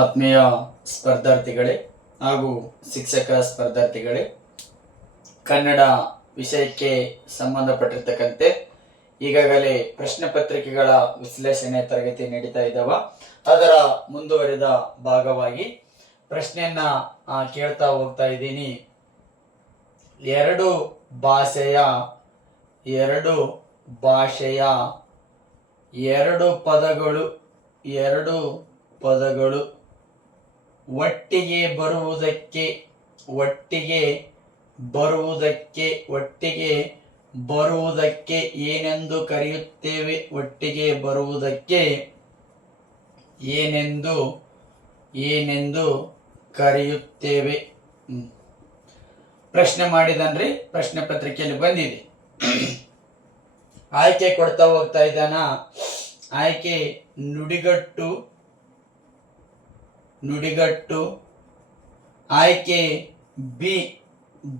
ಆತ್ಮೀಯ ಸ್ಪರ್ಧಾರ್ಥಿಗಳೇ ಹಾಗೂ ಶಿಕ್ಷಕ ಸ್ಪರ್ಧಾರ್ಥಿಗಳೇ, ಕನ್ನಡ ವಿಷಯಕ್ಕೆ ಸಂಬಂಧಪಟ್ಟಿರ್ತಕ್ಕಂತೆ ಈಗಾಗಲೇ ಪ್ರಶ್ನೆ ಪತ್ರಿಕೆಗಳ ವಿಶ್ಲೇಷಣೆ ತರಗತಿ ನಡೀತಾ ಇದ್ದಾವ. ಅದರ ಮುಂದುವರಿದ ಭಾಗವಾಗಿ ಪ್ರಶ್ನೆಯನ್ನ ಕೇಳ್ತಾ ಹೋಗ್ತಾ ಇದ್ದೀನಿ. ಎರಡು ಭಾಷೆಯ ಎರಡು ಪದಗಳು ಒಟ್ಟಿಗೆ ಬರುವುದಕ್ಕೆ ಏನೆಂದು ಕರೆಯುತ್ತೇವೆ? ಒಟ್ಟಿಗೆ ಬರುವುದಕ್ಕೆ ಏನೆಂದು ಕರೆಯುತ್ತೇವೆ? ಪ್ರಶ್ನೆ ಮಾಡಿದನ್ರಿ, ಪ್ರಶ್ನೆ ಪತ್ರಿಕೆಯಲ್ಲಿ ಬಂದಿದೆ. ಆಯ್ಕೆ ಕೊಡ್ತಾ ಹೋಗ್ತಾ ಇದ್ದಾನ. ಆಯ್ಕೆ ನುಡಿಗಟ್ಟು, ಆಯ್ಕೆ ಬಿ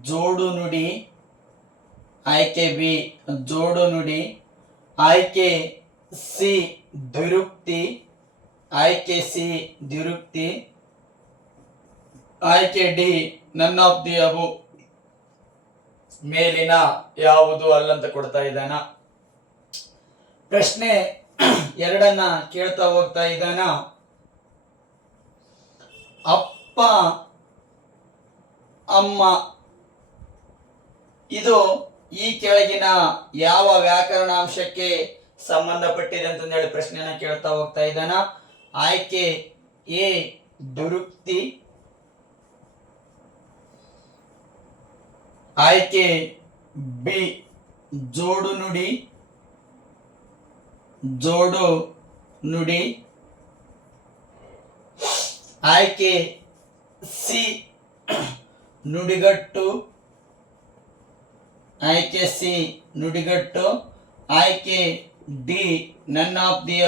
ಜೋಡು ನುಡಿ, ಆಯ್ಕೆ ಸಿ ದ್ವಿರುಕ್ತಿ, ಆಯ್ಕೆ D none of the above. ಮೇಲಿನ ಯಾವುದು ಅಲ್ಲಂತ ಕೊಡ್ತಾ ಇದ್ದಾನ. ಪ್ರಶ್ನೆ ಎರಡನ್ನ ಕೇಳ್ತಾ ಹೋಗ್ತಾ ಇದ್ದಾನ. ಅಪ್ಪ ಅಮ್ಮ ಇದು ಈ ಕೆಳಗಿನ ಯಾವ ವ್ಯಾಕರಣಾಂಶಕ್ಕೆ ಸಂಬಂಧಪಟ್ಟಿದೆ ಅಂತ ಹೇಳಿ ಪ್ರಶ್ನೆಯನ್ನ ಕೇಳ್ತಾ ಹೋಗ್ತಾ ಇದ್ದಾನ. ಆಯ್ಕೆ ಎ ದುರುಕ್ತಿ, ಆಯ್ಕೆ ಬಿ ಜೋಡು ನುಡಿ, ಆಯ್ಕೆ ಸಿ ನುಡಿಗಟ್ಟು, ಆಯ್ಕೆ D none of the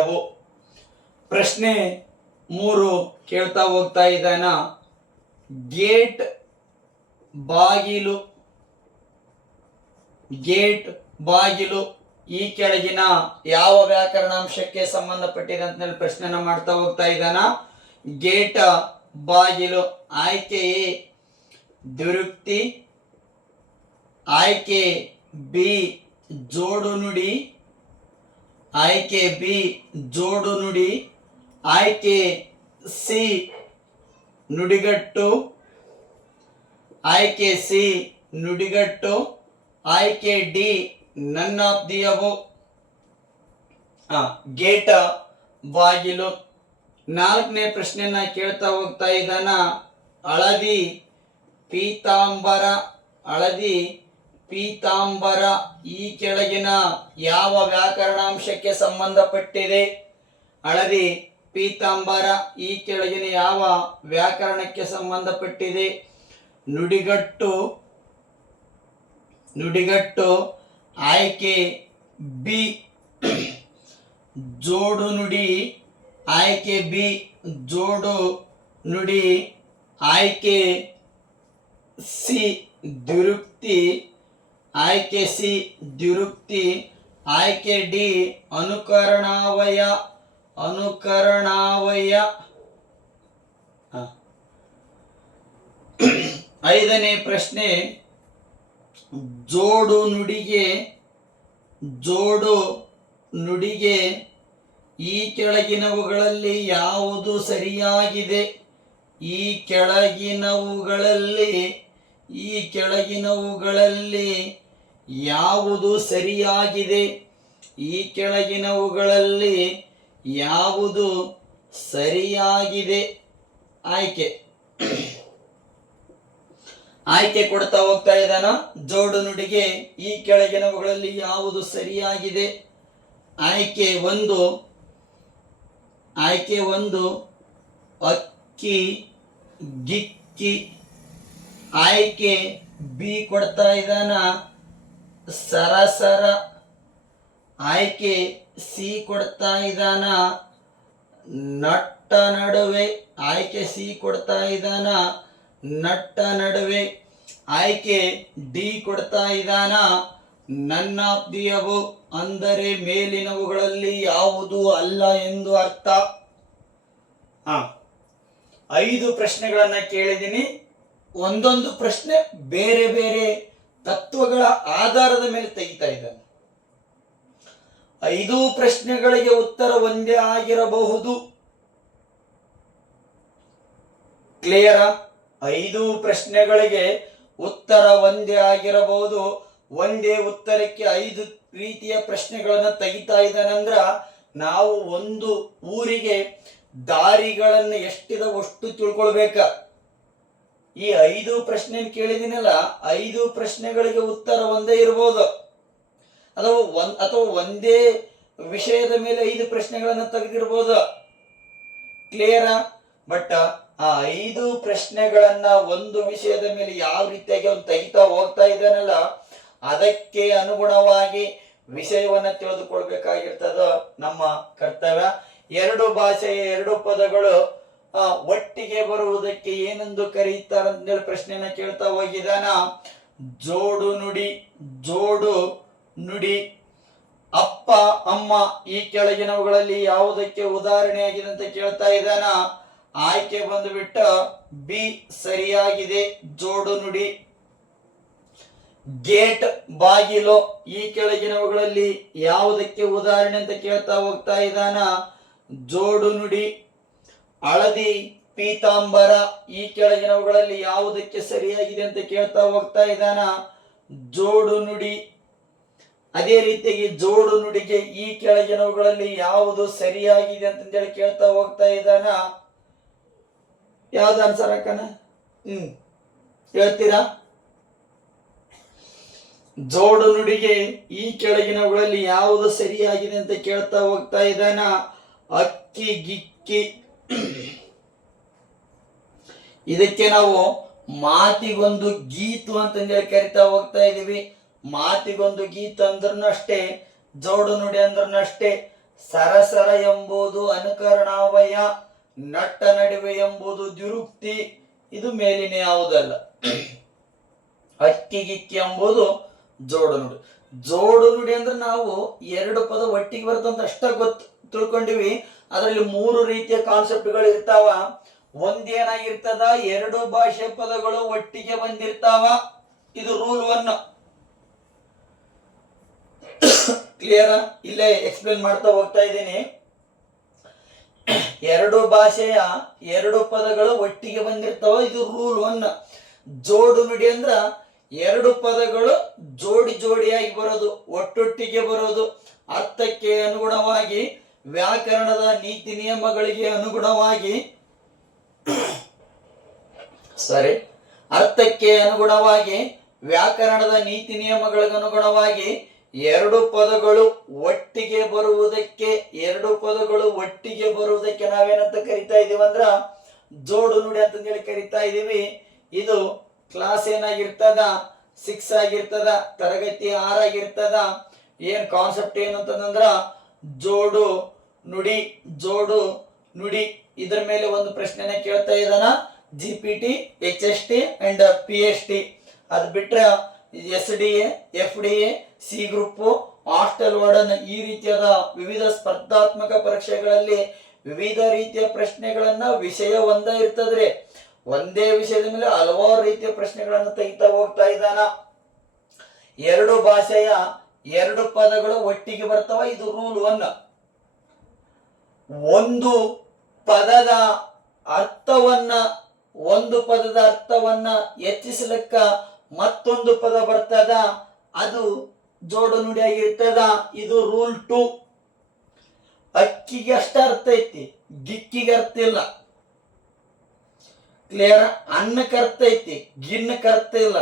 above, ಪ್ರಶ್ನೆ 3 ಕೇಳ್ತಾ ಹೋಗ್ತಾ ಇದ್ದಾನ. ಗೇಟ್ ಬಾಗಿಲು ಈ ಕೆಳಗಿನ ಯಾವ ವ್ಯಾಕರಣಾಂಶಕ್ಕೆ ಸಂಬಂಧಪಟ್ಟಿದೆ ಅಂತ ಹೇಳಿ ಪ್ರಶ್ನೆನ ಮಾಡ್ತಾ ಹೋಗ್ತಾ ಇದ್ದಾನ. ಗೇಟ್ ಬಾಗಿಲು ಆಯ್ಕೆ ಎ ದ್ವಿರುಕ್ತಿ, ಆಯ್ಕೆ ಬಿ ಜೋಡು ನುಡಿ, ಆಯ್ಕೆ ಸಿ ನುಡಿಗಟ್ಟು, ಆಯ್ಕೆ D none of the above. Gate ಬಾಗಿಲು. 4ನೇ ಪ್ರಶ್ನೆಯನ್ನ ಕೇಳ್ತಾ ಹೋಗ್ತಾ ಇದ್ದಾನ. ಹಳದಿ ಪೀತಾಂಬರ ಈ ಕೆಳಗಿನ ಯಾವ ವ್ಯಾಕರಣಾಂಶಕ್ಕೆ ಸಂಬಂಧಪಟ್ಟಿದೆ? ಹಳದಿ ಪೀತಾಂಬರ ಈ ಕೆಳಗಿನ ಯಾವ ವ್ಯಾಕರಣಕ್ಕೆ ಸಂಬಂಧಪಟ್ಟಿದೆ? ನುಡಿಗಟ್ಟು, ಆಯ್ಕೆ ಬಿ ಜೋಡು ನುಡಿ, ಆಯ್ಕೆ ಸಿ ದ್ವಿರುಕ್ತಿ, ಆಯ್ಕೆ ಡಿ ಅನುಕರಣಾವಯ. 5ನೇ ಪ್ರಶ್ನೆ. ಜೋಡು ನುಡಿಗೆ ಈ ಕೆಳಗಿನವುಗಳಲ್ಲಿ ಯಾವುದು ಸರಿಯಾಗಿದೆ? ಈ ಕೆಳಗಿನವುಗಳಲ್ಲಿ ಯಾವುದು ಸರಿಯಾಗಿದೆ? ಆಯ್ಕೆ ಕೊಡ್ತಾ ಹೋಗ್ತಾ ಇದ್ದಾನ. ಜೋಡು ನುಡಿಗೆ ಈ ಕೆಳಗಿನವುಗಳಲ್ಲಿ ಯಾವುದು ಸರಿಯಾಗಿದೆ? ಆಯ್ಕೆ 1 ಅಕ್ಕಿ ಗಿಕ್ಕಿ, ಆಯ್ಕೆ ಬಿ ಕೊಡ್ತಾ ಇದ್ದಾನ ಸರಸರ, ಆಯ್ಕೆ ಸಿ ಕೊಡ್ತಾ ಇದ್ದಾನ ನಟ್ಟ ನಡುವೆ, ನಟ್ಟ ನಡುವೆ, ಆಯ್ಕೆ ಡಿ ಕೊಡ್ತಾ ಇದ್ದಾನ ನನ್ ಆಫ್ ದಿ ಅಬೋ ಅಂದರೆ ಮೇಲಿನವುಗಳಲ್ಲಿ ಯಾವುದು ಅಲ್ಲ ಎಂದು ಅರ್ಥ. 5 ಪ್ರಶ್ನೆಗಳನ್ನ ಕೇಳಿದ್ದೀನಿ. ಒಂದೊಂದು ಪ್ರಶ್ನೆ ಬೇರೆ ಬೇರೆ ತತ್ವಗಳ ಆಧಾರದ ಮೇಲೆ ತೆಗಿತಾ ಇದ್ದಾನೆ. 5 ಪ್ರಶ್ನೆಗಳಿಗೆ ಉತ್ತರ ಒಂದೇ ಆಗಿರಬಹುದು. ಕ್ಲಿಯರ್? 5 ಪ್ರಶ್ನೆಗಳಿಗೆ ಉತ್ತರ ಒಂದೇ ಆಗಿರಬಹುದು. ಒಂದೇ ಉತ್ತರಕ್ಕೆ 5 ರೀತಿಯ ಪ್ರಶ್ನೆಗಳನ್ನ ತೆಗಿತಾ ಇದ್ದಾನಂದ್ರ ನಾವು ಒಂದು ಊರಿಗೆ ದಾರಿಗಳನ್ನು ಎಷ್ಟಿದವಷ್ಟು ತಿಳ್ಕೊಳ್ಬೇಕ. ಈ 5 ಪ್ರಶ್ನೆ ಕೇಳಿದಿನಲ್ಲ, 5 ಪ್ರಶ್ನೆಗಳಿಗೆ ಉತ್ತರ ಒಂದೇ ಇರಬಹುದು, ಅಥವಾ ಒಂದೇ ವಿಷಯದ ಮೇಲೆ 5 ಪ್ರಶ್ನೆಗಳನ್ನ ತೆಗೆದಿರಬಹುದು. ಕ್ಲಿಯರ್? ಬಟ್ ಆ 5 ಪ್ರಶ್ನೆಗಳನ್ನ ಒಂದು ವಿಷಯದ ಮೇಲೆ ಯಾವ ರೀತಿಯಾಗಿ ಅವನು ತೆಗಿತಾ ಹೋಗ್ತಾ ಇದ್ದಾನಲ್ಲ, ಅದಕ್ಕೆ ಅನುಗುಣವಾಗಿ ವಿಷಯವನ್ನ ತಿಳಿದುಕೊಳ್ಬೇಕಾಗಿರ್ತದ ನಮ್ಮ ಕರ್ತವ್ಯ. 2 ಭಾಷೆಯ 2 ಪದಗಳು ಒಟ್ಟಿಗೆ ಬರುವುದಕ್ಕೆ ಏನೆಂದು ಕರೆಯುತ್ತಾರೆ ಅಂತೇಳಿ ಪ್ರಶ್ನೆಯನ್ನ ಕೇಳ್ತಾ ಹೋಗಿದಾನ. ಜೋಡು ನುಡಿ. ಜೋಡು ನುಡಿ. ಅಪ್ಪ ಅಮ್ಮ ಈ ಕೆಳಗಿನವುಗಳಲ್ಲಿ ಯಾವುದಕ್ಕೆ ಉದಾಹರಣೆಯಾಗಿದೆ ಅಂತ ಕೇಳ್ತಾ ಇದ್ದಾನ. ಆಯ್ಕೆ ಬಂದುಬಿಟ್ಟ ಬಿ ಸರಿಯಾಗಿದೆ, ಜೋಡು ನುಡಿ. ಗೇಟ್ ಬಾಗಿಲು ಈ ಕೆಳಗಿನವುಗಳಲ್ಲಿ ಯಾವುದಕ್ಕೆ ಉದಾಹರಣೆ ಅಂತ ಕೇಳ್ತಾ ಹೋಗ್ತಾ ಇದ್ದಾನ. ಜೋಡು ನುಡಿ. ಹಳದಿ ಪೀತಾಂಬರ ಈ ಕೆಳಗಿನವುಗಳಲ್ಲಿ ಯಾವುದಕ್ಕೆ ಸರಿಯಾಗಿದೆ ಅಂತ ಕೇಳ್ತಾ ಹೋಗ್ತಾ ಇದ್ದಾನ. ಜೋಡು ನುಡಿ. ಅದೇ ರೀತಿಯಾಗಿ ಜೋಡು ನುಡಿಗೆ ಈ ಕೆಳಗಿನವುಗಳಲ್ಲಿ ಯಾವುದು ಸರಿಯಾಗಿದೆ ಅಂತಂದೇಳಿ ಕೇಳ್ತಾ ಹೋಗ್ತಾ ಇದ್ದಾನ. ಯಾವ್ದು ಆನ್ಸರ್ ಹಾಕನ? ಹೇಳ್ತೀರಾ? ಜೋಡು ನುಡಿಗೆ ಈ ಕೆಳಗಿನವುಗಳಲ್ಲಿ ಯಾವುದು ಸರಿಯಾಗಿದೆ ಅಂತ ಕೇಳ್ತಾ ಹೋಗ್ತಾ ಇದ್ದಾನ. ಅಕ್ಕಿ ಗಿಕ್ಕಿ. ಇದಕ್ಕೆ ನಾವು ಮಾತಿಗೊಂದು ಗೀತು ಅಂತಂದೇಳಿ ಕರಿತಾ ಹೋಗ್ತಾ ಇದೀವಿ. ಮಾತಿಗೊಂದು ಗೀತು ಅಂದ್ರೂ ಅಷ್ಟೇ, ಜೋಡು ನುಡಿ ಅಂದ್ರೂ ಅಷ್ಟೇ. ಸರಸರ ಎಂಬುದು ಅನುಕರಣಾವಯ, ನಟ್ಟ ನಡುವೆ ಎಂಬುದು ದ್ವಿರುಕ್ತಿ. ಇದು ಮೇಲಿನ ಯಾವುದಲ್ಲ. ಅಕ್ಕಿ ಗಿಕ್ಕಿ ಎಂಬುದು ಜೋಡು ನುಡಿ. ಜೋಡು ನುಡಿ ಅಂದ್ರೆ ನಾವು 2 ಪದ ಒಟ್ಟಿಗೆ ಬರ್ತಂತ ಅಷ್ಟ ತಿಳ್ಕೊಂಡಿವಿ. ಅದರಲ್ಲಿ 3 ರೀತಿಯ ಕಾನ್ಸೆಪ್ಟ್ಗಳು ಇರ್ತಾವ. ಒಂದೇನಾಗಿರ್ತದ, 2 ಭಾಷೆ ಪದಗಳು ಒಟ್ಟಿಗೆ ಬಂದಿರ್ತಾವ. ಇದು ರೂಲ್ 1. ಕ್ಲಿಯರ್? ಇಲ್ಲೇ ಎಕ್ಸ್ಪ್ಲೇನ್ ಮಾಡ್ತಾ ಹೋಗ್ತಾ ಇದ್ದೀನಿ. 2 ಭಾಷೆಯ 2 ಪದಗಳು ಒಟ್ಟಿಗೆ ಬಂದಿರ್ತಾವ. ಇದು ರೂಲ್ 1. ಜೋಡು ನುಡಿ ಅಂದ್ರ 2 ಪದಗಳು ಜೋಡಿ ಜೋಡಿಯಾಗಿ ಬರೋದು, ಒಟ್ಟೊಟ್ಟಿಗೆ ಬರೋದು. ಅರ್ಥಕ್ಕೆ ಅನುಗುಣವಾಗಿ, ವ್ಯಾಕರಣದ ನೀತಿ ನಿಯಮಗಳಿಗೆ ಅನುಗುಣವಾಗಿ, ಅರ್ಥಕ್ಕೆ ಅನುಗುಣವಾಗಿ, ವ್ಯಾಕರಣದ ನೀತಿ ನಿಯಮಗಳಿಗೆ ಅನುಗುಣವಾಗಿ 2 ಪದಗಳು ಒಟ್ಟಿಗೆ ಬರುವುದಕ್ಕೆ, 2 ಪದಗಳು ಒಟ್ಟಿಗೆ ಬರುವುದಕ್ಕೆ ನಾವೇನಂತ ಕರಿತಾ ಇದೀವಿ ಅಂದ್ರ ಜೋಡು ನುಡಿ ಅಂತಂದೇಳಿ ಕರಿತಾ ಇದೀವಿ. ಇದು ಕ್ಲಾಸ್ ಏನಾಗಿರ್ತದ, 6 ಆಗಿರ್ತದ, ತರಗತಿ 6 ಆಗಿರ್ತದ. ಏನ್ ಕಾನ್ಸೆಪ್ಟ್ ಏನಂತಂದ್ರ ಜೋಡು ನುಡಿ. ಜೋಡು ನುಡಿ ಇದ್ರ ಮೇಲೆ ಒಂದು ಪ್ರಶ್ನೆನ ಕೇಳ್ತಾ ಇದ್ದಾನ. GPT, HST and PST. ಅದ್ ಬಿಟ್ರೆ SDA, FDA, C group, hostel warden ಈ ರೀತಿಯಾದ ವಿವಿಧ ಸ್ಪರ್ಧಾತ್ಮಕ ಪರೀಕ್ಷೆಗಳಲ್ಲಿ ವಿವಿಧ ರೀತಿಯ ಪ್ರಶ್ನೆಗಳನ್ನ ವಿಷಯ ಒಂದೇ ಇರ್ತದ್ರೆ, ಒಂದೇ ವಿಷಯದ ಮೇಲೆ ಹಲವಾರು ರೀತಿಯ ಪ್ರಶ್ನೆಗಳನ್ನು ತೆಗಿತಾ ಹೋಗ್ತಾ ಇದ್ದಾನ. 2 ಭಾಷೆಯ 2 ಪದಗಳು ಒಟ್ಟಿಗೆ ಬರ್ತಾವ. ಇದು ರೂಲ್ 1. ಒಂದು ಪದದ ಅರ್ಥವನ್ನ ಹೆಚ್ಚಿಸಲಿಕ್ಕ ಮತ್ತೊಂದು ಪದ ಬರ್ತದ, ಅದು ಜೋಡು ನುಡಿಯಾಗಿರ್ತದ. ಇದು ರೂಲ್ 2. ಅಕ್ಕಿಗೆ ಅಷ್ಟ ಅರ್ಥ ಐತಿ, ಗಿಕ್ಕಿಗೆ ಅರ್ಥ ಇಲ್ಲ. ಕ್ಲಿಯರ್? ಅನ್ನಕ್ಕೆ ಅರ್ಥ ಐತಿ, ಗಿನ್ನಕ್ಕೆ ಅರ್ಥ ಇಲ್ಲ.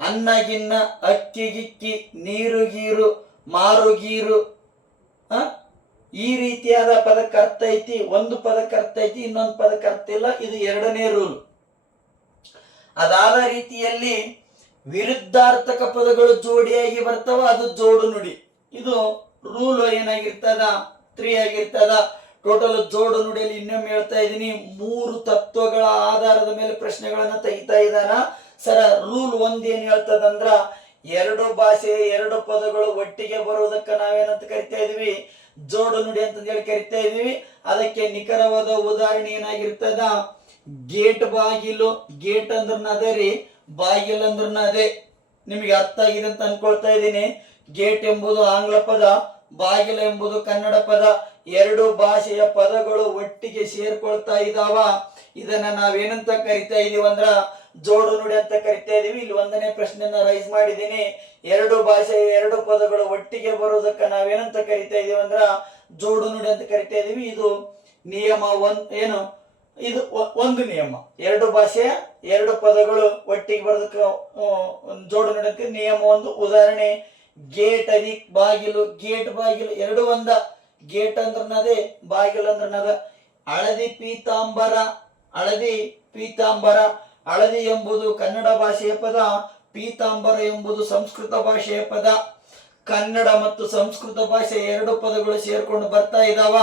ಅನ್ನ ಗಿನ್ನ, ಅಕ್ಕಿ ಗಿಕ್ಕಿ, ನೀರು ಗೀರು, ಮಾರು ಗೀರು, ಈ ರೀತಿಯಾದ ಪದಕ್ಕೆ ಅರ್ಥ ಐತಿ. ಒಂದು ಪದಕ್ಕೆ ಅರ್ಥ ಐತಿ, ಇನ್ನೊಂದು ಪದಕ್ಕೆ ಅರ್ಥ ಇಲ್ಲ. ಇದು 2ನೇ ರೂಲ್. ಅದಾದ ರೀತಿಯಲ್ಲಿ ವಿರುದ್ಧಾರ್ಥಕ ಪದಗಳು ಜೋಡಿಯಾಗಿ ಬರ್ತಾವ, ಅದು ಜೋಡು ನುಡಿ. ಇದು ರೂಲ್ ಏನಾಗಿರ್ತದ, 3 ಆಗಿರ್ತದ. ಟೋಟಲ್ ಜೋಡು ನುಡಿಯಲ್ಲಿ ಇನ್ನೊಮ್ಮೆ ಹೇಳ್ತಾ ಇದ್ದೀನಿ, 3 ತತ್ವಗಳ ಆಧಾರದ ಮೇಲೆ ಪ್ರಶ್ನೆಗಳನ್ನ ತೆಗಿತಾ ಇದ್ದಾನ. ಸರ ರೂಲ್ 1 ಏನ್ ಹೇಳ್ತದಂದ್ರ ಎರಡು ಭಾಷೆಯ ಎರಡು ಪದಗಳು ಒಟ್ಟಿಗೆ ಬರುವುದಕ್ಕ ನಾವೇನಂತ ಕರಿತಾ ಇದೀವಿ, ಜೋಡು ನುಡಿ ಅಂತ ಹೇಳಿ ಕರಿತಾ ಇದೀವಿ. ಅದಕ್ಕೆ ನಿಖರವಾದ ಉದಾಹರಣೆ ಏನಾಗಿರ್ತದ, ಗೇಟ್ ಬಾಗಿಲು. ಗೇಟ್ ಅಂದ್ರನ ಅದೇ ರೀ, ಬಾಗಿಲು ಅಂದ್ರನ ಅದೇ. ನಿಮಗೆ ಅರ್ಥ ಆಗಿದೆ ಅಂತ ಅನ್ಕೊಳ್ತಾ ಇದ್ದೀನಿ. ಗೇಟ್ ಎಂಬುದು ಆಂಗ್ಲ ಪದ, ಬಾಗಿಲು ಎಂಬುದು ಕನ್ನಡ ಪದ. ಎರಡು ಭಾಷೆಯ ಪದಗಳು ಒಟ್ಟಿಗೆ ಸೇರ್ಕೊಳ್ತಾ ಇದಾವ. ಇದನ್ನ ನಾವೇನಂತ ಕರಿತಾ ಇದೀವಿ ಅಂದ್ರ ಜೋಡು ನುಡಿ ಅಂತ ಕರಿತಾ ಇದೀವಿ. ಇಲ್ಲಿ ಒಂದನೇ ಪ್ರಶ್ನೆಯನ್ನ ರೈಸ್ ಮಾಡಿದ್ದೀನಿ. ಎರಡು ಭಾಷೆಯ ಎರಡು ಪದಗಳು ಒಟ್ಟಿಗೆ ಬರುವುದಕ್ಕ ನಾವೇನಂತ ಕರಿತಾ ಇದೀವಿ ಅಂದ್ರ ಜೋಡು ನುಡಿ ಅಂತ ಕರಿತಾ ಇದೀವಿ. ಇದು ನಿಯಮ ಏನು, ಇದು ಒಂದು ನಿಯಮ. ಎರಡು ಭಾಷೆಯ ಎರಡು ಪದಗಳು ಒಟ್ಟಿಗೆ ಬರೋದಕ್ಕೆ ಜೋಡು ನುಡಿ ಅಂತ ನಿಯಮ ಒಂದು. ಉದಾಹರಣೆ, ಗೇಟ್ ಅದಿ ಬಾಗಿಲು. ಗೇಟ್ ಬಾಗಿಲು ಎರಡು ಒಂದ. ಗೇಟ್ ಅಂದ್ರನದೇ, ಬಾಗಿಲು ಅಂದ್ರನದ. ಹಳದಿ ಪೀತಾಂಬರ. ಹಳದಿ ಪೀತಾಂಬರ. ಹಳದಿ ಎಂಬುದು ಕನ್ನಡ ಭಾಷೆಯ ಪದ, ಪೀತಾಂಬರ ಎಂಬುದು ಸಂಸ್ಕೃತ ಭಾಷೆಯ ಪದ. ಕನ್ನಡ ಮತ್ತು ಸಂಸ್ಕೃತ ಭಾಷೆ ಎರಡು ಪದಗಳು ಸೇರ್ಕೊಂಡು ಬರ್ತಾ ಇದಾವ.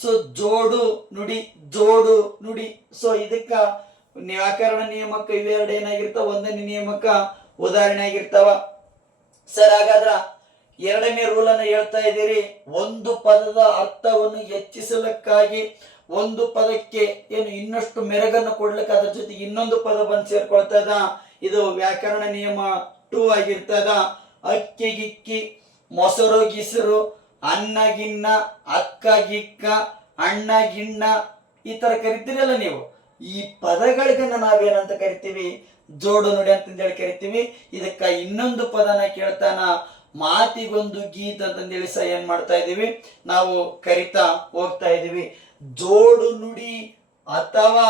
ಸೊ ಜೋಡು ನುಡಿ, ಜೋಡು ನುಡಿ. ಸೊ ಇದಕ್ಕ ವ್ಯಾಕರಣ ನಿಯಮಕ್ಕ ಇವೆರಡು ಏನಾಗಿರ್ತಾವ, ಒಂದನೇ ನಿಯಮಕ್ಕ ಉದಾಹರಣೆ ಆಗಿರ್ತಾವ. ಸರ್ ಹಾಗಾದ್ರ ಎರಡನೇ ರೂಲ್ ಅನ್ನು ಹೇಳ್ತಾ ಇದ್ದೀರಿ. ಒಂದು ಪದದ ಅರ್ಥವನ್ನು ಹೆಚ್ಚಿಸಲಿಕ್ಕಾಗಿ ಒಂದು ಪದಕ್ಕೆ ಏನು ಇನ್ನಷ್ಟು ಮೆರಗನ್ನು ಕೊಡ್ಲಿಕ್ಕೆ ಅದ್ರ ಜೊತೆಗೆ ಇನ್ನೊಂದು ಪದ ಬಂದು ಸೇರ್ಕೊಳ್ತದ. ಇದು ವ್ಯಾಕರಣ ನಿಯಮ 2 ಆಗಿರ್ತದ. ಅಕ್ಕಿ ಗಿಕ್ಕಿ, ಮೊಸರು ಗಿಸರು, ಅನ್ನ ಗಿನ್ನ, ಅಕ್ಕ ಗಿಕ್ಕ, ಅಣ್ಣ ಗಿಣ್ಣ, ಈ ತರ ಕರಿತೀರಲ್ಲ ನೀವು. ಈ ಪದಗಳಿಗೆ ನಾವೇನಂತ ಕರಿತೀವಿ, ಜೋಡು ನುಡಿ ಅಂತಂದೇಳಿ ಕರಿತೀವಿ. ಇದಕ್ಕ ಇನ್ನೊಂದು ಪದನ ಕೇಳ್ತಾನ, ಮಾತಿಗೊಂದು ಗೀತ ಅಂತಂದೇಳಿ ಸಹ ಏನ್ ಮಾಡ್ತಾ ಇದೀವಿ, ನಾವು ಕರಿತಾ ಹೋಗ್ತಾ ಇದೀವಿ. ಜೋಡು ನುಡಿ ಅಥವಾ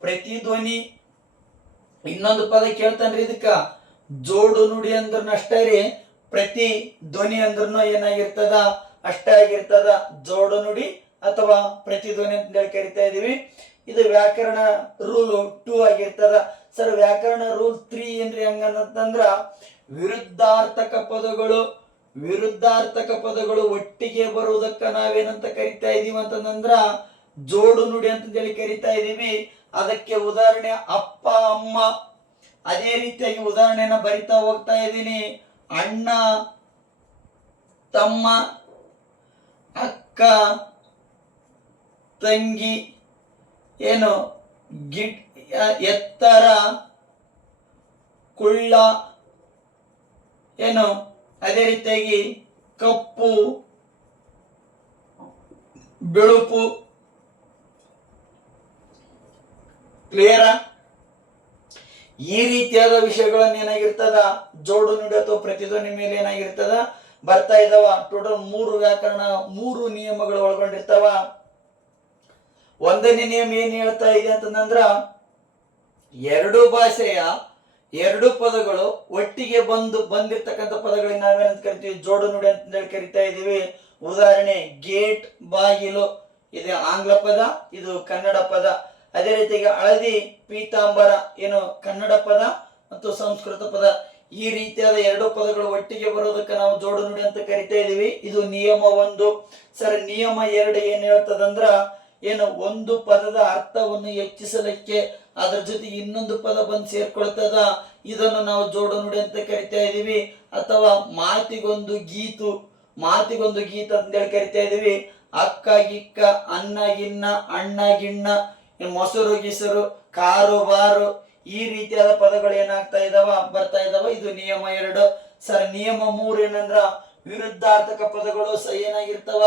ಪ್ರತಿಧ್ವನಿ. ಇನ್ನೊಂದು ಪದ ಕೇಳ್ತಾನ್ರಿ ಇದಕ್ಕ. ಜೋಡು ನುಡಿ ಅಂದ್ರನ ಅಷ್ಟೇ ರೀ, ಪ್ರತಿ ಧ್ವನಿ ಅಂದ್ರೂ ಏನಾಗಿರ್ತದ ಅಷ್ಟೇ ಆಗಿರ್ತದ. ಜೋಡು ನುಡಿ ಅಥವಾ ಪ್ರತಿಧ್ವನಿ ಅಂತ ಹೇಳಿ ಕರಿತಾ ಇದೀವಿ. ಇದು ವ್ಯಾಕರಣ ರೂಲ್ 2 ಆಗಿರ್ತದ. ಸರ್ ವ್ಯಾಕರಣ ರೂಲ್ 3 ಏನ್ರಿ ಹಂಗಂತಂದ್ರ, ವಿರುದ್ಧಾರ್ಥಕ ಪದಗಳು. ವಿರುದ್ಧಾರ್ಥಕ ಪದಗಳು ಒಟ್ಟಿಗೆ ಬರುವುದಕ್ಕ ನಾವೇನಂತ ಕರಿತಾ ಇದೀವಿ ಅಂತಂದ್ರ ಜೋಡು ನುಡಿ ಅಂತ ಹೇಳಿ ಕರಿತಾ ಇದೀವಿ. ಅದಕ್ಕೆ ಉದಾಹರಣೆ ಅಪ್ಪ ಅಮ್ಮ. ಅದೇ ರೀತಿಯಾಗಿ ಉದಾಹರಣೆನ ಬರಿತಾ ಹೋಗ್ತಾ ಇದ್ದೀನಿ. ಅಣ್ಣ ತಮ್ಮ, ಅಕ್ಕ ತಂಗಿ, ಏನು ಎತ್ತರ ಕುಳ್ಳ, ಏನು ಅದೇ ರೀತಿಯಾಗಿ ಕಪ್ಪು ಬೆಳುಪು. ಕ್ಲಿಯರ? ಈ ರೀತಿಯಾದ ವಿಷಯಗಳನ್ನ ಏನಾಗಿರ್ತದ ಜೋಡು ನುಡಿ ಅಥವಾ ಪ್ರತಿಧ್ವನಿ ಮೇಲೆ ಏನಾಗಿರ್ತದ ಬರ್ತಾ ಇದಾವ. ಟೋಟಲ್ 3 ವ್ಯಾಕರಣ 3 ನಿಯಮಗಳು ಒಳಗೊಂಡಿರ್ತಾವ. ಒಂದನೇ ನಿಯಮ ಏನ್ ಹೇಳ್ತಾ ಇದೆ ಅಂತಂದ್ರ, ಎರಡು ಭಾಷೆಯ ಎರಡು ಪದಗಳು ಒಟ್ಟಿಗೆ ಬಂದಿರ್ತಕ್ಕಂಥ ಪದಗಳಿಗೆ ನಾವೇನಂತ ಕರಿತೀವಿ, ಜೋಡು ನುಡಿ ಅಂತ ಹೇಳಿ ಕರಿತಾ ಇದೀವಿ. ಉದಾಹರಣೆ ಗೇಟ್ ಬಾಗಿಲು, ಇದು ಆಂಗ್ಲ ಪದ, ಇದು ಕನ್ನಡ ಪದ. ಅದೇ ರೀತಿಯಾಗಿ ಹಳದಿ ಪೀತಾಂಬರ, ಏನು ಕನ್ನಡ ಪದ ಮತ್ತು ಸಂಸ್ಕೃತ ಪದ. ಈ ರೀತಿಯಾದ ಎರಡು ಪದಗಳು ಒಟ್ಟಿಗೆ ಬರೋದಕ್ಕೆ ನಾವು ಜೋಡು ನುಡಿ ಅಂತ ಕರಿತಾ ಇದೀವಿ. ಇದು ನಿಯಮ 1. ಸರ್ ನಿಯಮ 2 ಏನ್ ಹೇಳ್ತದಂದ್ರ, ಏನು ಒಂದು ಪದದ ಅರ್ಥವನ್ನು ಹೆಚ್ಚಿಸಲಿಕ್ಕೆ ಅದ್ರ ಜೊತೆಗೆ ಇನ್ನೊಂದು ಪದ ಬಂದು ಸೇರ್ಕೊಳ್ತದ. ಇದನ್ನು ನಾವು ಜೋಡು ನುಡಿ ಅಂತ ಕರಿತಾ ಇದೀವಿ. ಅಥವಾ ಮಾತಿಗೊಂದು ಗೀತು, ಮಾತಿಗೊಂದು ಗೀತ ಅಂತ ಹೇಳಿ ಕರಿತಾ ಇದೀವಿ. ಅಕ್ಕ ಗಿಕ್ಕ, ಅನ್ನ ಗಿನ್ನ, ಅಣ್ಣ ಗಿಣ್ಣ, ಮೊಸರು ಗಿಸರು, ಕಾರು ಬಾರು, ಈ ರೀತಿಯಾದ ಪದಗಳು ಏನಾಗ್ತಾ ಇದಾವ ಬರ್ತಾ ಇದಾವ. ಇದು ನಿಯಮ 2. ಸರ್ ನಿಯಮ 3 ಏನಂದ್ರ, ವಿರುದ್ಧಾರ್ಥಕ ಪದಗಳು ಸಹ ಏನಾಗಿರ್ತಾವ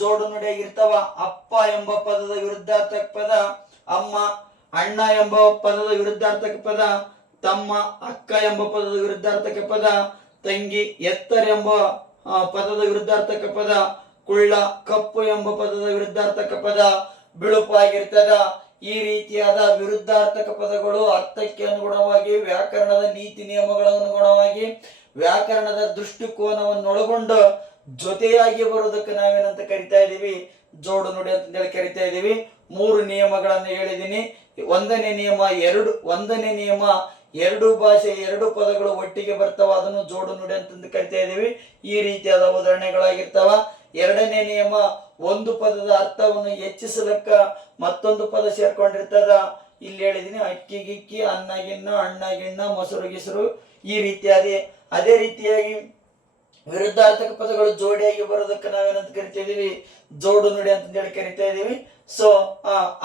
ಜೋಡು ನುಡಿಯಾಗಿರ್ತಾವ. ಅಪ್ಪ ಎಂಬ ಪದದ ವಿರುದ್ಧಾರ್ಥಕ ಪದ ಅಮ್ಮ, ಅಣ್ಣ ಎಂಬ ಪದದ ವಿರುದ್ಧಾರ್ಥಕ ಪದ ತಮ್ಮ, ಅಕ್ಕ ಎಂಬ ಪದದ ವಿರುದ್ಧಾರ್ಥಕ ಪದ ತಂಗಿ, ಎತ್ತರ ಎಂಬ ಪದದ ವಿರುದ್ಧಾರ್ಥಕ ಪದ ಕುಳ್ಳ, ಕಪ್ಪು ಎಂಬ ಪದದ ವಿರುದ್ಧಾರ್ಥಕ ಪದ ಬಿಳುಪು ಆಗಿರ್ತದ. ಈ ರೀತಿಯಾದ ವಿರುದ್ಧಾರ್ಥಕ ಪದಗಳು ಅರ್ಥಕ್ಕೆ ಅನುಗುಣವಾಗಿ, ವ್ಯಾಕರಣದ ನೀತಿ ನಿಯಮಗಳ ಅನುಗುಣವಾಗಿ, ವ್ಯಾಕರಣದ ದೃಷ್ಟಿಕೋನವನ್ನು ಒಳಗೊಂಡು ಜೊತೆಯಾಗಿ ಬರೋದಕ್ಕೆ ನಾವೇನಂತ ಕರಿತಾ ಇದೀವಿ, ಜೋಡು ನುಡಿ ಅಂತ ಹೇಳಿ ಕರಿತಾ ಇದೀವಿ. 3 ನಿಯಮಗಳನ್ನು ಹೇಳಿದೀನಿ. ಒಂದನೇ ನಿಯಮ ಎರಡು ಭಾಷೆ ಎರಡು ಪದಗಳು ಒಟ್ಟಿಗೆ ಬರ್ತಾವ, ಅದನ್ನು ಜೋಡು ನುಡಿ ಅಂತ ಕರಿತಾ ಇದೀವಿ. ಈ ರೀತಿಯಾದ ಉದಾಹರಣೆಗಳಾಗಿರ್ತಾವ. ಎರಡನೇ ನಿಯಮ, ಒಂದು ಪದದ ಅರ್ಥವನ್ನು ಹೆಚ್ಚಿಸಲಕ್ಕ ಮತ್ತೊಂದು ಪದ ಸೇರ್ಕೊಂಡಿರ್ತದ. ಇಲ್ಲಿ ಹೇಳಿದೀನಿ, ಅಕ್ಕಿ ಗಿಕ್ಕಿ, ಅನ್ನ ಗಿನ್ನ, ಅಣ್ಣ ಗಿಣ್ಣ, ಮೊಸರು ಗಿಸರು, ಈ ರೀತಿಯಾದಿ. ಅದೇ ರೀತಿಯಾಗಿ ವಿರುದ್ಧಾರ್ಥಕ ಪದಗಳು ಜೋಡಿಯಾಗಿ ಬರೋದಕ್ಕೆ ನಾವೇನಂತ ಕರಿತಾ ಇದೀವಿ, ಜೋಡು ನುಡಿ ಅಂತ ಹೇಳಿ ಕರಿತಾ ಇದೀವಿ. ಸೊ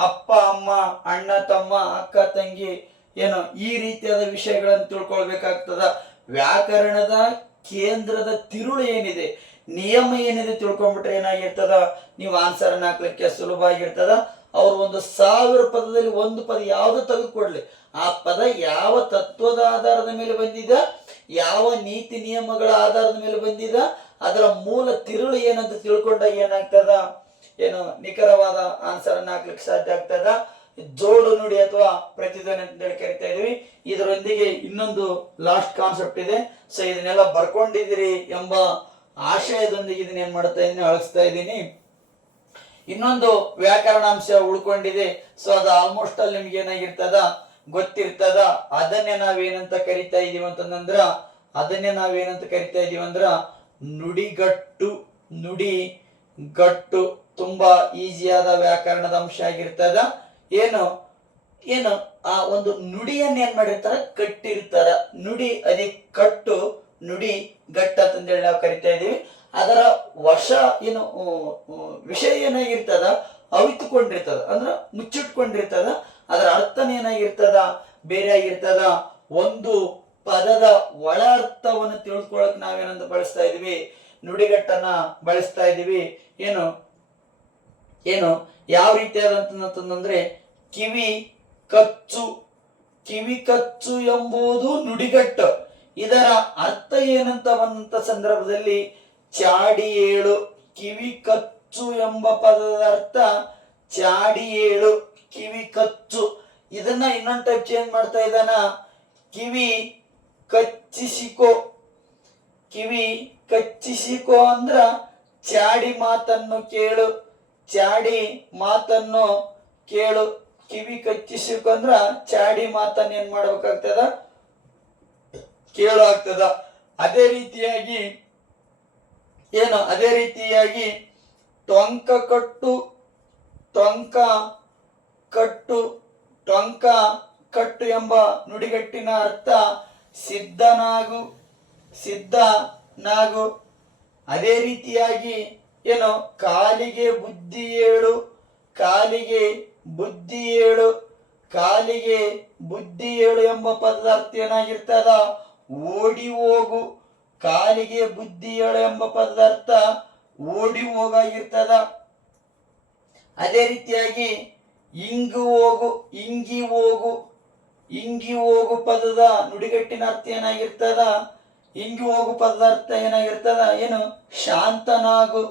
ಅಪ್ಪ ಅಮ್ಮ, ಅಣ್ಣ ತಮ್ಮ, ಅಕ್ಕ ತಂಗಿ, ಏನು ಈ ರೀತಿಯಾದ ವಿಷಯಗಳನ್ನು ತಿಳ್ಕೊಳ್ಬೇಕಾಗ್ತದ. ವ್ಯಾಕರಣದ ಕೇಂದ್ರದ ತಿರುಳು ಏನಿದೆ, ನಿಯಮ ಏನಿದೆ ತಿಳ್ಕೊಂಡ್ಬಿಟ್ರೆ ಏನಾಗಿರ್ತದ, ನೀವು ಆನ್ಸರ್ ಅನ್ನ ಹಾಕ್ಲಿಕ್ಕೆ ಸುಲಭ ಆಗಿರ್ತದ. ಅವ್ರು 1000 ಪದದಲ್ಲಿ ಒಂದು ಪದ ಯಾವ್ದು ತೆಗೆದುಕೊಡ್ಲಿ, ಆ ಪದ ಯಾವ ತತ್ವದ ಆಧಾರದ ಮೇಲೆ ಬಂದಿದ, ಯಾವ ನೀತಿ ನಿಯಮಗಳ ಆಧಾರದ ಮೇಲೆ ಬಂದಿದ, ಅದರ ಮೂಲ ತಿರುಳು ಏನಂತ ತಿಳ್ಕೊಂಡಾಗ ಏನಾಗ್ತದ, ಏನು ನಿಖರವಾದ ಆನ್ಸರ್ ಅನ್ನ ಹಾಕ್ಲಿಕ್ಕೆ ಸಾಧ್ಯ ಆಗ್ತದ. ಜೋಡು ನುಡಿ ಅಥವಾ ಪ್ರತಿಧ್ವನಿ ಅಂತ ಹೇಳಿ ಕರಿತಾ ಇದೀವಿ. ಇದರೊಂದಿಗೆ ಇನ್ನೊಂದು ಲಾಸ್ಟ್ ಕಾನ್ಸೆಪ್ಟ್ ಇದೆ. ಸೊ ಇದನ್ನೆಲ್ಲ ಬರ್ಕೊಂಡಿದ್ದೀರಿ ಎಂಬ ಆಶಯದೊಂದಿಗೆ ಇದನ್ನ ಏನ್ ಮಾಡ್ತಾ ಇದ್ದೀನಿ, ಅಳಿಸ್ತಾ ಇದ್ದೀನಿ. ಇನ್ನೊಂದು ವ್ಯಾಕರಣಾಂಶ ಉಳ್ಕೊಂಡಿದೆ. ಸೊ ಅದು ಆಲ್ಮೋಸ್ಟ್ ಅಲ್ಲಿ ನಿಮ್ಗೆ ಏನಾಗಿರ್ತದ, ಗೊತ್ತಿರ್ತದ. ಅದನ್ನೇ ನಾವೇನಂತ ಕರಿತಾ ಇದೀವಿ ಅಂತಂದ್ರ, ನುಡಿಗಟ್ಟು. ನುಡಿಗಟ್ಟು ತುಂಬಾ ಈಸಿಯಾದ ವ್ಯಾಕರಣದ ಅಂಶ ಆಗಿರ್ತದ. ಏನು ಏನು ಆ ಒಂದು ನುಡಿಯನ್ನ ಏನ್ ಮಾಡಿರ್ತಾರ, ಕಟ್ಟಿರ್ತಾರ. ನುಡಿ ಅದೇ ಕಟ್ಟು, ನುಡಿ ಗಟ್ಟ ಅಂತಂದೇಳಿ ನಾವು ಕರಿತಾ ಇದೀವಿ. ಅದರ ವಶ ಏನು ವಿಷಯ ಏನಾಗಿರ್ತದ, ಅವಿತುಕೊಂಡಿರ್ತದ, ಅಂದ್ರ ಮುಚ್ಚಿಟ್ಕೊಂಡಿರ್ತದ. ಅದರ ಅರ್ಥನ ಏನಾಗಿರ್ತದ, ಬೇರೆ ಆಗಿರ್ತದ. ಒಂದು ಪದದ ಒಳ ಅರ್ಥವನ್ನು ತಿಳ್ಕೊಳಕ್ ನಾವೇನಂತ ಬಳಸ್ತಾ ಇದೀವಿ, ನುಡಿಗಟ್ಟನ್ನ ಬಳಸ್ತಾ ಇದೀವಿ. ಏನು ಏನು ಯಾವ ರೀತಿಯಾದಂತಂದ್ರೆ, ಕಿವಿ ಕಚ್ಚು. ಕಿವಿ ಕಚ್ಚು ಎಂಬುದು ನುಡಿಗಟ್ಟು. ಇದರ ಅರ್ಥ ಏನಂತ ಬಂದಂತ ಸಂದರ್ಭದಲ್ಲಿ ಚಾಡಿ ಏಳು. ಕಿವಿ ಕಚ್ಚು ಎಂಬ ಪದದ ಅರ್ಥ ಚಾಡಿ ಏಳು, ಕಿವಿ ಕಚ್ಚು. ಇದನ್ನ ಇನ್ನೊಂದು ಟೈಪ್ ಚೇಂಜ್ ಮಾಡ್ತಾ ಇದ್ದಾನ, ಕಿವಿ ಕಚ್ಚಿಸಿಕೋ. ಕಿವಿ ಕಚ್ಚಿಸಿಕೋ ಅಂದ್ರ ಚಾಡಿ ಮಾತನ್ನು ಕೇಳು, ಚಾಡಿ ಮಾತನ್ನು ಕೇಳು. ಕಿವಿ ಕಚ್ಚಿಸಿಕೋ ಅಂದ್ರ ಚಾಡಿ ಮಾತನ್ನ ಏನ್ ಮಾಡ್ಬೇಕಾಗ್ತದ, ಕೇಳು ಆಗ್ತದ. ಅದೇ ರೀತಿಯಾಗಿ ಟೊಂಕ ಕಟ್ಟು. ಟೊಂಕ ಕಟ್ಟು. ಟೊಂಕ ಕಟ್ಟು ಎಂಬ ನುಡಿಗಟ್ಟಿನ ಅರ್ಥ ಸಿದ್ಧನಾಗು. ಸಿದ್ಧನಾಗು. ಅದೇ ರೀತಿಯಾಗಿ ಕಾಲಿಗೆ ಬುದ್ಧಿ ಏಳು. ಕಾಲಿಗೆ ಬುದ್ಧಿ ಏಳು. ಕಾಲಿಗೆ ಬುದ್ಧಿ ಏಳು ಎಂಬ ಪದದ ಅರ್ಥ ಏನಾಗಿರ್ತದ, ಓಡಿ ಹೋಗು. ಕಾಲಿಗೆ ಬುದ್ಧಿ ಏಳು ಎಂಬ ಪದದ ಅರ್ಥ ಓಡಿ ಹೋಗಾಗಿರ್ತದ. ಅದೇ ರೀತಿಯಾಗಿ ಇಂಗು ಹೋಗು. ಇಂಗಿ ಹೋಗು. ಇಂಗಿ ಹೋಗು ಪದದ ನುಡಿಗಟ್ಟಿನ ಅರ್ಥ ಏನಾಗಿರ್ತದ, ಇಂಗಿ ಹೋಗು ಪದದ ಅರ್ಥ ಏನಾಗಿರ್ತದ, ಶಾಂತನಾಗು.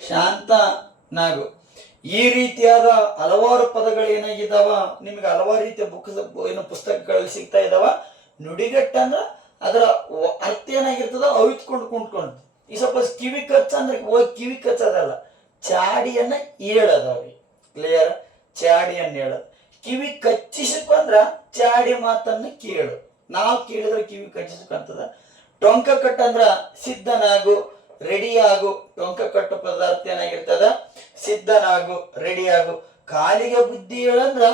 ಶಾಂತನಾಗು. ಈ ರೀತಿಯಾದ ಹಲವಾರು ಪದಗಳು ಏನಾಗಿದ್ದಾವ, ನಿಮ್ಗೆ ಹಲವಾರು ರೀತಿಯ ಪುಸ್ತಕಗಳಲ್ಲಿ ಸಿಗ್ತಾ ಇದಾವ. ನುಡಿಗಟ್ಟಂದ್ರ ಅದರ ಅರ್ಥ ಏನಾಗಿರ್ತದ, ಅವಿತ್ಕೊಂಡು ಕುಂತ್ಕೊಂಡು. ಈ ಸಪೋಸ್ ಕಿವಿ ಕಚ್ಚ ಅಂದ್ರೆ ಕಿವಿ ಕಚ್ಚದಲ್ಲ, ಚಾಡಿಯನ್ನ ಹೇಳದವ್ರಿ. ಕ್ಲಿಯರ್? ಚಾಡಿಯನ್ನ ಹೇಳೋದು. ಕಿವಿ ಕಚ್ಚಿಸಕ್ ಅಂದ್ರ ಚಾಡಿ ಮಾತನ್ನ ಕೇಳು. ನಾವು ಕೇಳಿದ್ರೆ ಕಿವಿ ಕಚ್ಚಿಸಕ್ಕಂತದ. ಟೊಂಕ ಕಟ್ಟಂದ್ರ ಸಿದ್ಧನಾಗು, ರೆಡಿ ಆಗು. ಟೊಂಕ ಕಟ್ಟು ಪದಾರ್ಥ ಏನಾಗಿರ್ತದ, ಸಿದ್ಧನಾಗು, ರೆಡಿ ಆಗು. ಕಾಲಿಗೆ ಬುದ್ಧಿ ಹೇಳಂದ್ರ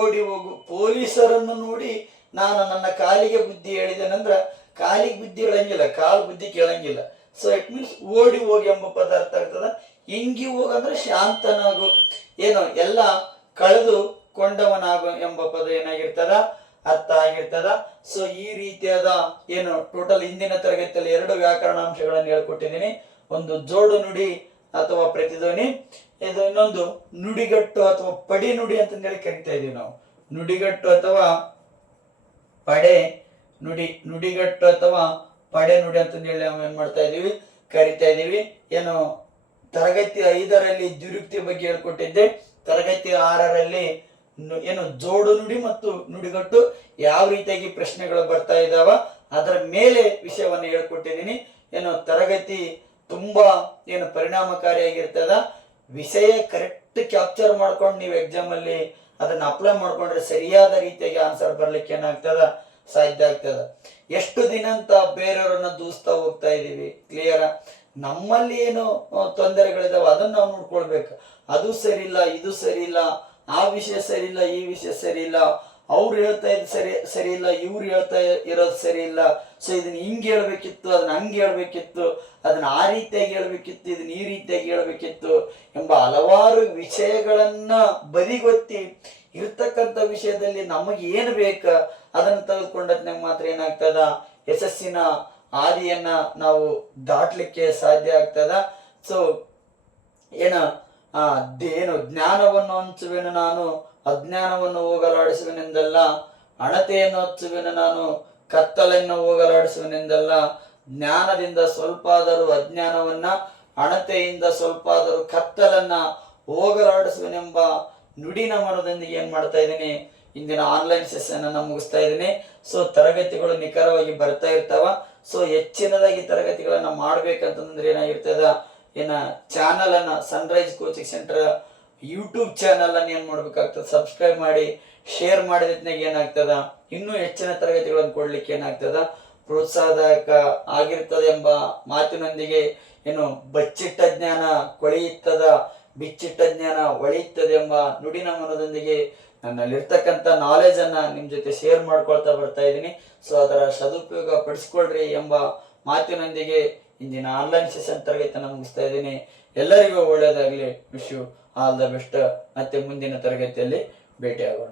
ಓಡಿ ಹೋಗು. ಪೊಲೀಸರನ್ನು ನೋಡಿ ನಾನು ನನ್ನ ಕಾಲಿಗೆ ಬುದ್ಧಿ ಹೇಳಿದ್ದೇನಂದ್ರ ಕಾಲಿಗೆ ಬುದ್ಧಿ ಹೇಳಂಗಿಲ್ಲ, ಕಾಲು ಬುದ್ಧಿ ಕೇಳಂಗಿಲ್ಲ. ಸೊ ಇಟ್ ಮೀನ್ಸ್ ಓಡಿ ಹೋಗಿ ಎಂಬ ಪದಾರ್ಥ ಆಗ್ತದ. ಇಂಗಿ ಹೋಗಂದ್ರೆ ಶಾಂತನಾಗು, ಎಲ್ಲ ಕಳೆದು ಕೊಂಡವನಾಗು ಎಂಬ ಪದ ಏನಾಗಿರ್ತದ, ಅರ್ಥ ಆಗಿರ್ತದ. ಸೊ ಈ ರೀತಿಯಾದ ಟೋಟಲ್ ಇಂದಿನ ತರಗತಿಯಲ್ಲಿ 2 ವ್ಯಾಕರಣಾಂಶಗಳನ್ನು ಹೇಳ್ಕೊಟ್ಟಿದ್ದೀನಿ. ಒಂದು ಜೋಡು ನುಡಿ ಅಥವಾ ಪ್ರತಿಧ್ವನಿ, ಇನ್ನೊಂದು ನುಡಿಗಟ್ಟು ಅಥವಾ ಪಡಿ ನುಡಿ ಅಂತ ಹೇಳಿ ಕರಿತಾ ಇದೀವಿ ನಾವು. ನುಡಿಗಟ್ಟು ಅಥವಾ ಪಡೆ ನುಡಿ. ನುಡಿಗಟ್ಟು ಅಥವಾ ಪಡೆ ನುಡಿ ಅಂತ ಹೇಳಿ ನಾವು ಏನ್ ಮಾಡ್ತಾ ಇದೀವಿ, ಕರಿತಾ ಇದೀವಿ. ತರಗತಿ 5ರಲ್ಲಿ ದ್ವಿರುಕ್ತಿ ಬಗ್ಗೆ ಹೇಳ್ಕೊಟ್ಟಿದ್ದೆ. ತರಗತಿ 6ರಲ್ಲಿ ಜೋಡು ನುಡಿ ಮತ್ತು ನುಡಿಗಟ್ಟು ಯಾವ ರೀತಿಯಾಗಿ ಪ್ರಶ್ನೆಗಳು ಬರ್ತಾ ಇದಾವ ಅದರ ಮೇಲೆ ವಿಷಯವನ್ನು ಹೇಳ್ಕೊಟ್ಟಿದ್ದೀನಿ. ತರಗತಿ ತುಂಬಾ ಪರಿಣಾಮಕಾರಿಯಾಗಿರ್ತದ. ವಿಷಯ ಕರೆಕ್ಟ್ ಕ್ಯಾಪ್ಚರ್ ಮಾಡ್ಕೊಂಡು ನೀವು ಎಕ್ಸಾಮ್ ಅಲ್ಲಿ ಅದನ್ನ ಅಪ್ಲೈ ಮಾಡ್ಕೊಂಡ್ರೆ ಸರಿಯಾದ ರೀತಿಯಾಗಿ ಆನ್ಸರ್ ಬರ್ಲಿಕ್ಕೆ ಏನಾಗ್ತದ, ಸಾಧ್ಯ ಆಗ್ತದ. ಎಷ್ಟು ದಿನ ಅಂತ ಬೇರೆಯವರನ್ನ ದೂಸ್ತಾ ಹೋಗ್ತಾ ಇದೀವಿ. ಕ್ಲಿಯರ್? ನಮ್ಮಲ್ಲಿ ತೊಂದರೆಗಳಿದಾವ ಅದನ್ನ ನಾವು ನೋಡ್ಕೊಳ್ಬೇಕು. ಅದು ಸರಿ ಇಲ್ಲ, ಇದು ಸರಿ ಇಲ್ಲ, ಆ ವಿಷಯ ಸರಿ ಇಲ್ಲ, ಈ ವಿಷಯ ಸರಿ ಇಲ್ಲ, ಅವ್ರು ಹೇಳ್ತಾ ಇದ್ ಸರಿ ಇಲ್ಲ, ಇವ್ರು ಹೇಳ್ತಾ ಇರೋದು ಸರಿ ಇಲ್ಲ, ಸೊ ಇದನ್ನ ಹಿಂಗ್ ಹೇಳ್ಬೇಕಿತ್ತು, ಅದನ್ನ ಹಂಗೆ ಹೇಳ್ಬೇಕಿತ್ತು, ಅದನ್ನ ಆ ರೀತಿಯಾಗಿ ಹೇಳ್ಬೇಕಿತ್ತು, ಇದನ್ನ ಈ ರೀತಿಯಾಗಿ ಹೇಳ್ಬೇಕಿತ್ತು ಎಂಬ ಹಲವಾರು ವಿಷಯಗಳನ್ನ ಬದಿಗೊತ್ತಿ ಇರ್ತಕ್ಕಂಥ ವಿಷಯದಲ್ಲಿ ನಮಗೆ ಏನು ಬೇಕ ಅದನ್ನ ತೆಗೆದುಕೊಂಡದ್ನಾಗ ಮಾತ್ರ ಏನಾಗ್ತದ, ಯಶಸ್ಸಿನ ಹಾದಿಯನ್ನ ನಾವು ದಾಟ್ಲಿಕ್ಕೆ ಸಾಧ್ಯ ಆಗ್ತದ. ಸೊ ಏನು ಜ್ಞಾನವನ್ನು ಹಂಚುವೆನು ನಾನು, ಅಜ್ಞಾನವನ್ನು ಹೋಗಲಾಡಿಸುವೆನೆಂದಲ್ಲ, ಹಣತೆಯನ್ನು ಹಚ್ಚುವೆನು ನಾನು, ಕತ್ತಲನ್ನು ಹೋಗಲಾಡಿಸುವೆನೆಂದಲ್ಲ. ಜ್ಞಾನದಿಂದ ಸ್ವಲ್ಪ ಆದರೂ ಅಜ್ಞಾನವನ್ನ, ಹಣತೆಯಿಂದ ಸ್ವಲ್ಪ ಆದರೂ ಕತ್ತಲನ್ನ ಹೋಗಲಾಡಿಸುವೆನೆಂಬ ನುಡಿನ ಮನದೊಂದಿಗೆ ಏನ್ ಮಾಡ್ತಾ ಇದ್ದೀನಿ, ಇಂದಿನ ಆನ್ಲೈನ್ ಸೆಷನ್ ಅನ್ನ ಮುಗಿಸ್ತಾ ಇದ್ದೀನಿ. ಸೊ ತರಗತಿಗಳು ನಿಖರವಾಗಿ ಬರ್ತಾ ಇರ್ತಾವ. ಸೊ ಹೆಚ್ಚಿನದಾಗಿ ತರಗತಿಗಳನ್ನ ಮಾಡ್ಬೇಕಂತಂದ್ರೆ ಏನಾಗಿರ್ತದ, ಚಾನಲ್ ಅನ್ನ Sunrise coaching centre YouTube channel ಅನ್ನ ಏನ್ ಮಾಡ್ಬೇಕಾಗ್ತದೆ, ಸಬ್ಸ್ಕ್ರೈಬ್ ಮಾಡಿ ಶೇರ್ ಮಾಡಿದ್ನಾಗ ಏನಾಗ್ತದ, ಇನ್ನೂ ಹೆಚ್ಚಿನ ತರಗತಿಗಳನ್ನು ಕೊಡ್ಲಿಕ್ಕೆ ಏನಾಗ್ತದ, ಪ್ರೋತ್ಸಾಹದಾಯಕ ಆಗಿರ್ತದೆ ಎಂಬ ಮಾತಿನೊಂದಿಗೆ ಬಚ್ಚಿಟ್ಟ ಜ್ಞಾನ ಕೊಳೆಯುತ್ತದ, ಬಿಚ್ಚಿಟ್ಟ ಜ್ಞಾನ ಒಳೆಯುತ್ತದೆ ಎಂಬ ನುಡಿನ ಮನದೊಂದಿಗೆ ನನ್ನಲ್ಲಿರ್ತಕ್ಕಂಥ ನಾಲೆಜ್ ಅನ್ನ ನಿಮ್ ಜೊತೆ ಶೇರ್ ಮಾಡ್ಕೊಳ್ತಾ ಬರ್ತಾ ಇದ್ದೀನಿ. ಸೊ ಅದರ ಸದುಪಯೋಗ ಪಡಿಸ್ಕೊಳ್ರಿ ಎಂಬ ಮಾತಿನೊಂದಿಗೆ ಇಂದಿನ ಆನ್ಲೈನ್ ಸೆಷನ್ ತರಗತಿಯನ್ನು ಮುಗಿಸ್ತಾ ಇದ್ದೀನಿ. ಎಲ್ಲರಿಗೂ ಒಳ್ಳೆಯದಾಗಲಿ. Wish you all the best. ಮತ್ತೆ ಮುಂದಿನ ತರಗತಿಯಲ್ಲಿ ಭೇಟಿ ಆಗೋಣ.